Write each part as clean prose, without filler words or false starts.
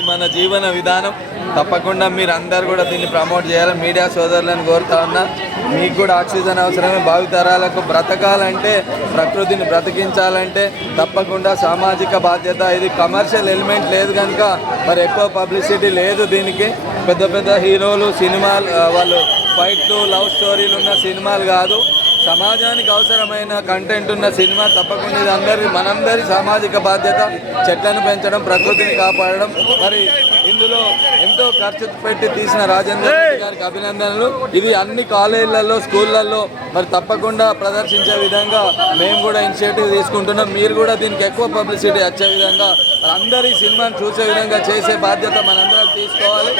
మన జీవన విధానం తప్పకుండా మీరు అందరు కూడా దీన్ని ప్రమోట్ చేయాలి. మీడియా సోదరులను కోరుతా ఉన్నా, మీకు కూడా ఆక్సిజన్ అవసరమే. భావితరాలకు బ్రతకాలంటే, ప్రకృతిని బ్రతికించాలంటే తప్పకుండా సామాజిక బాధ్యత. ఇది కమర్షియల్ ఎలిమెంట్ లేదు కనుక మరి ఎక్కువ పబ్లిసిటీ లేదు దీనికి. పెద్ద పెద్ద హీరోలు సినిమాలు వాళ్ళు ఫైట్లు లవ్ స్టోరీలు ఉన్న సినిమాలు కాదు, సమాజానికి అవసరమైన కంటెంట్ ఉన్న సినిమా. తప్పకుండా ఇది మనందరి సామాజిక బాధ్యత. చెట్లను పెంచడం, ప్రకృతిని కాపాడడం. మరి ఇందులో ఎంతో ఖర్చు పెట్టి తీసిన రాజేందర్ గారికి అభినందనలు. ఇది అన్ని కాలేజీలలో, స్కూళ్ళల్లో మరి తప్పకుండా ప్రదర్శించే విధంగా మేము కూడా ఇనిషియేటివ్ తీసుకుంటున్నాం. మీరు కూడా దీనికి ఎక్కువ పబ్లిసిటీ వచ్చే విధంగా, అందరి సినిమాను చూసే విధంగా చేసే బాధ్యత మనందరం తీసుకోవాలి.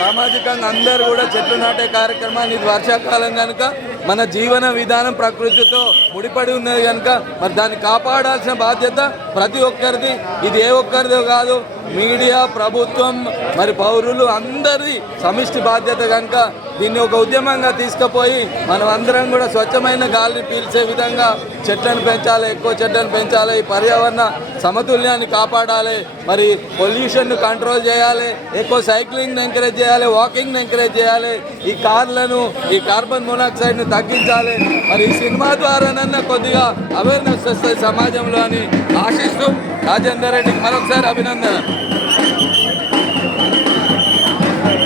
సామాజికంగా అందరూ కూడా చెట్లు నాటే కార్యక్రమాన్ని, ఇది వర్షాకాలం కనుక మన జీవన విధానం ప్రకృతితో ముడిపడి ఉన్నది కనుక మరి దాన్ని కాపాడాల్సిన బాధ్యత ప్రతి ఒక్కరిది. ఇది ఏ ఒక్కరిదో కాదు, మీడియా, ప్రభుత్వం, మరి పౌరులు అందరి సమిష్టి బాధ్యత కనుక దీన్ని ఒక ఉద్యమంగా తీసుకుపోయి మనం అందరం కూడా స్వచ్ఛమైన గాలిని పీల్చే విధంగా చెట్లను పెంచాలి, ఎక్కువ చెట్లను పెంచాలి, ఈ పర్యావరణ సమతుల్యాన్ని కాపాడాలి, మరి పొల్యూషన్ను కంట్రోల్ చేయాలి, ఎక్కువ సైక్లింగ్ని ఎంకరేజ్ చేయాలి, వాకింగ్ని ఎంకరేజ్ చేయాలి, ఈ కార్లను, ఈ కార్బన్ మోనాక్సైడ్ని తగ్గించాలి. మరి ఈ సినిమా ద్వారానన్నా కొద్దిగా అవేర్నెస్ వస్తుంది సమాజంలో అని ఆశిస్తూ రాజేందర్ రెడ్డికి మరొకసారి అభినందన.